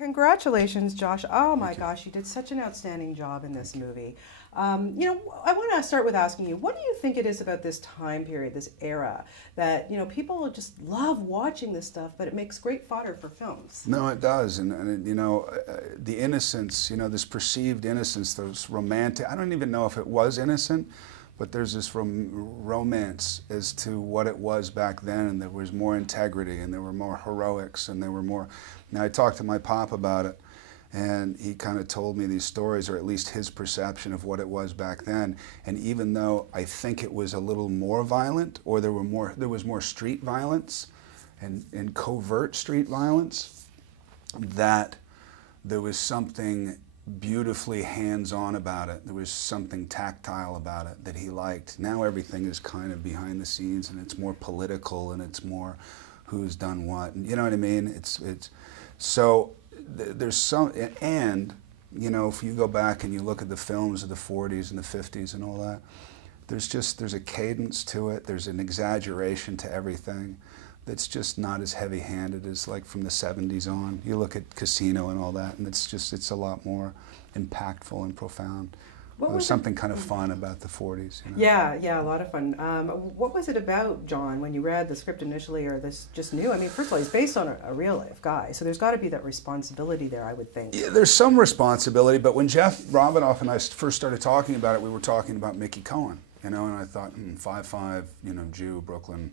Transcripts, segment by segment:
Congratulations, Josh. Oh my Thank you. gosh, you did such an outstanding job in this movie. You know, I want to start with asking you, what do you think it is about this time period, this era, that, you know, people just love watching this stuff, but it makes great fodder for films? No, it does, and you know, the innocence, you know, this perceived innocence, those romantic. I don't even know if it was innocent, but there's this romance as to what it was back then, and there was more integrity, and there were more heroics, and there were more. Now I talked to my pop about it, and he kind of told me these stories, or at least his perception of what it was back then. And even though I think it was a little more violent, or there was more street violence, and covert street violence, that there was something beautifully hands-on about it. There was something tactile about it that he liked. Now everything is kind of behind the scenes, and it's more political, and it's more who's done what. And you know what I mean? It's so there's some, and you know, if you go back and you look at the films of the 40s and the 50s and all that, there's a cadence to it. There's an exaggeration to everything that's just not as heavy-handed as like from the 70s on. You look at Casino and all that, and it's a lot more impactful and profound. There's something kind of fun about the 40s. You know? Yeah, a lot of fun. What was it about, John, when you read the script initially, or this just new? I mean, first of all, he's based on a real-life guy, so there's got to be that responsibility there, I would think. Yeah, there's some responsibility, but when Jeff Robinoff and I first started talking about it, we were talking about Mickey Cohen, you know, and I thought, 5'5", you know, Jew, Brooklyn.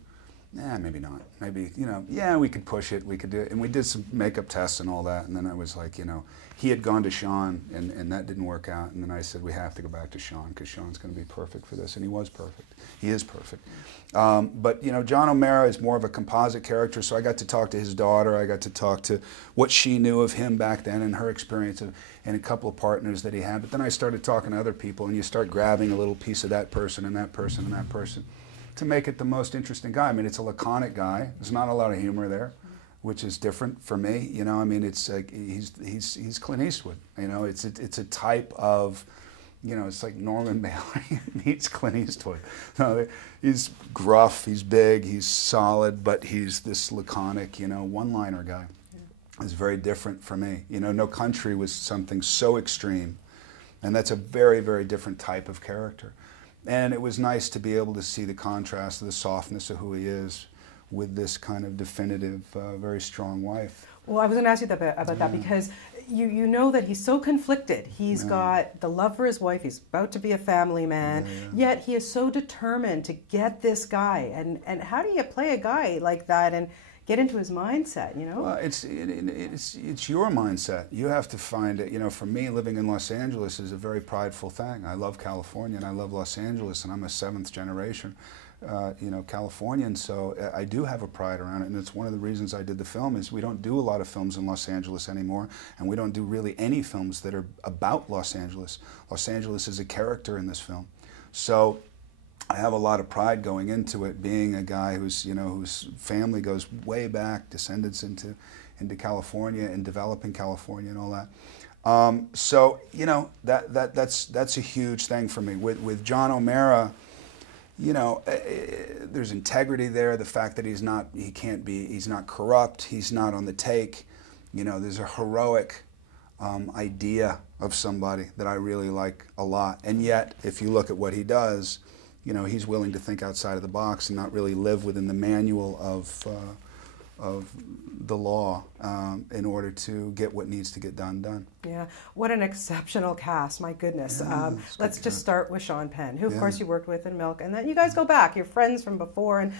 Maybe not. Maybe, you know, yeah, we could push it, we could do it. And we did some makeup tests and all that, and then I was like, you know, he had gone to Sean, and that didn't work out, and then I said, we have to go back to Sean, because Sean's going to be perfect for this, and he was perfect. He is perfect. But, you know, John O'Mara is more of a composite character, so I got to talk to his daughter, I got to talk to what she knew of him back then, and her experience, and a couple of partners that he had. But then I started talking to other people, and you start grabbing a little piece of that person, and that person, and that person, to make it the most interesting guy. I mean, it's a laconic guy. There's not a lot of humor there, which is different for me. You know, I mean, it's like he's Clint Eastwood. You know, it's a type of, you know, it's like Norman Mailer meets Clint Eastwood. So he's gruff, he's big, he's solid, but he's this laconic, you know, one-liner guy. It's very different for me. You know, No Country was something so extreme, and that's a very, very different type of character. And it was nice to be able to see the contrast of the softness of who he is with this kind of definitive, very strong wife. Well, I was going to ask you about that, because you know that he's so conflicted. He's got the love for his wife. He's about to be a family man. Yet he is so determined to get this guy. And how do you play a guy like that and get into his mindset, you know? Well, it's your mindset. You have to find it. You know, for me, living in Los Angeles is a very prideful thing. I love California, and I love Los Angeles, and I'm a seventh generation, you know, Californian, so I do have a pride around it, and it's one of the reasons I did the film. Is we don't do a lot of films in Los Angeles anymore, and we don't do really any films that are about Los Angeles. Los Angeles is a character in this film. So I have a lot of pride going into it, being a guy who's, you know, whose family goes way back, descendants into California and developing California and all that. So, you know, that's a huge thing for me. With John O'Mara, you know, there's integrity there. The fact that he's not corrupt, he's not on the take. You know, there's a heroic idea of somebody that I really like a lot. And yet, if you look at what he does, you know, he's willing to think outside of the box and not really live within the manual of the law in order to get what needs to get done. Yeah, what an exceptional cast, my goodness. Yeah, let's just start with Sean Penn, who of course you worked with in Milk, and then you guys go back, you're friends from before, and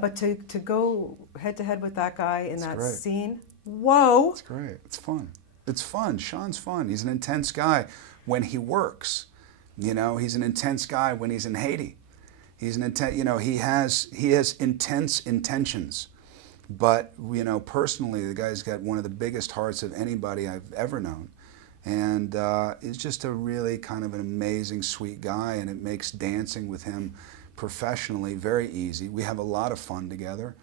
but to go head to head with that guy in that scene, whoa. It's great, it's fun. It's fun, Sean's fun. He's an intense guy when he works. You know, he's an intense guy when he's in Haiti. He's an intense, you know, he has intense intentions. But, you know, personally, the guy's got one of the biggest hearts of anybody I've ever known. And he's just a really kind of an amazing, sweet guy, and it makes dancing with him professionally very easy. We have a lot of fun together.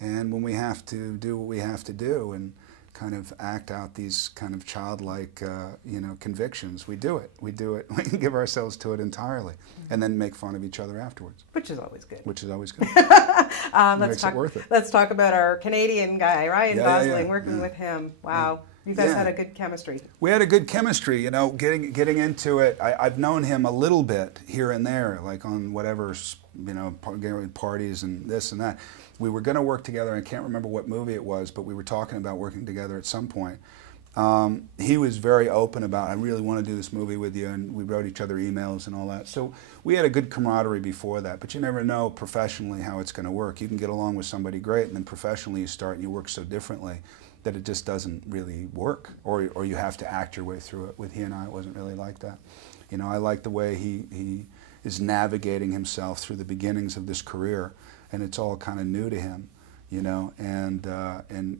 And when we have to do what we have to do and kind of act out these kind of childlike, you know, convictions, we do it. We do it. We can give ourselves to it entirely, and then make fun of each other afterwards. Which is always good. Which is always good. Makes it worth it. Let's talk about our Canadian guy, Ryan Gosling, working with him. Wow. You guys had a good chemistry. We had a good chemistry, you know, getting into it. I've known him a little bit here and there, like on whatever, you know, parties and this and that. We were going to work together. I can't remember what movie it was, but we were talking about working together at some point. He was very open about, I really want to do this movie with you, and we wrote each other emails and all that. So we had a good camaraderie before that, but you never know professionally how it's going to work. You can get along with somebody great, and then professionally you start and you work so differently that it just doesn't really work, or you have to act your way through it. With he and I, it wasn't really like that. You know, I like the way he is navigating himself through the beginnings of this career, and it's all kind of new to him, you know, and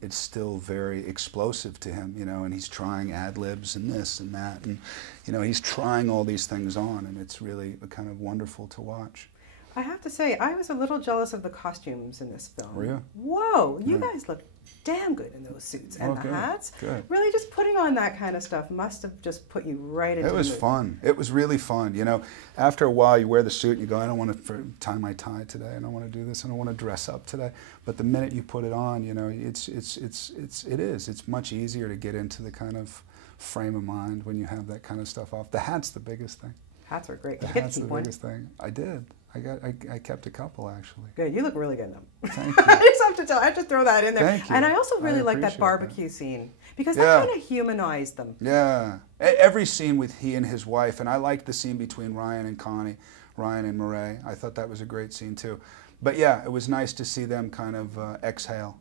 it's still very explosive to him, you know, and he's trying ad-libs and this and that, and, you know, he's trying all these things on, and it's really kind of wonderful to watch. I have to say, I was a little jealous of the costumes in this film. Were you? Whoa, you guys look damn good in those suits and the hats. Good. Really, just putting on that kind of stuff must have just put you right into it. It was fun. It was really fun. You know, after a while, you wear the suit and you go, I don't want to tie my tie today. I don't want to do this. I don't want to dress up today. But the minute you put it on, you know, it is. It's much easier to get into the kind of frame of mind when you have that kind of stuff off. The hat's the biggest thing. Hats are great. The hat's the biggest thing. I did. I kept a couple, actually. Good. You look really good in them. Thank you. I just have to tell. I have to throw that in there. Thank you. And I also really like that barbecue scene because that kind of humanized them. Yeah. Every scene with he and his wife, and I liked the scene between Ryan and Connie, Ryan and Murray. I thought that was a great scene too. But yeah, it was nice to see them kind of exhale,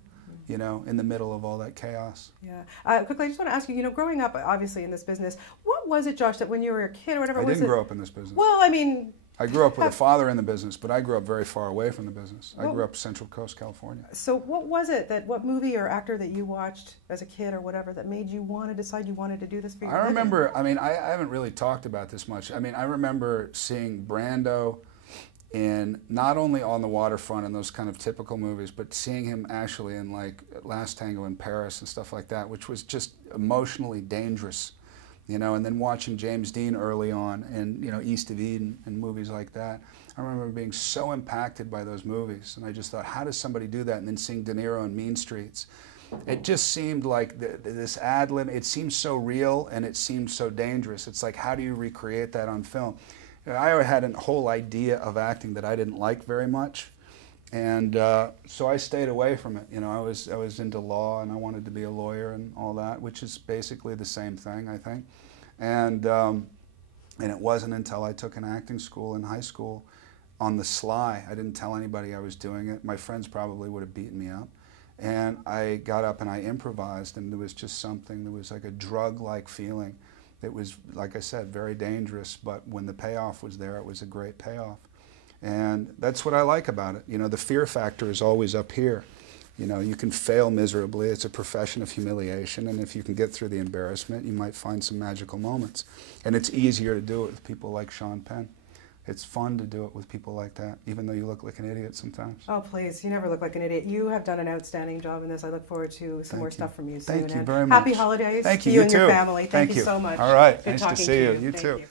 you know, in the middle of all that chaos. Yeah. Quickly, I just want to ask you, you know, growing up, obviously, in this business, what was it, Josh, that when you were a kid or whatever, I didn't grow up in this business. Well, I mean... I grew up with a father in the business, but I grew up very far away from the business. I grew up Central Coast, California. So what was it what movie or actor that you watched as a kid or whatever that made you want to decide you wanted to do this for your living? I remember, I mean, I haven't really talked about this much. I mean, I remember seeing Brando in not only On the Waterfront and those kind of typical movies, but seeing him actually in like Last Tango in Paris and stuff like that, which was just emotionally dangerous. You know, and then watching James Dean early on and, you know, East of Eden and movies like that. I remember being so impacted by those movies. And I just thought, how does somebody do that? And then seeing De Niro in Mean Streets. It just seemed like this ad-lib, it seemed so real and it seemed so dangerous. It's like, how do you recreate that on film? You know, I had a whole idea of acting that I didn't like very much. And so I stayed away from it. You know, I was into law and I wanted to be a lawyer and all that, which is basically the same thing, I think. And it wasn't until I took an acting school in high school on the sly. I didn't tell anybody I was doing it. My friends probably would have beaten me up. And I got up and I improvised, and there was just something, there was like a drug-like feeling. It was, like I said, very dangerous, but when the payoff was there, it was a great payoff. And that's what I like about it. You know, the fear factor is always up here. You know, you can fail miserably. It's a profession of humiliation, and if you can get through the embarrassment, you might find some magical moments. And it's easier to do it with people like Sean Penn. It's fun to do it with people like that, even though you look like an idiot sometimes. Oh, please. You never look like an idiot. You have done an outstanding job in this. I look forward to some more stuff from you soon. Thank you very much. Happy holidays to you you and too. your family. Thank you so much. All right. Good nice to see you. You too.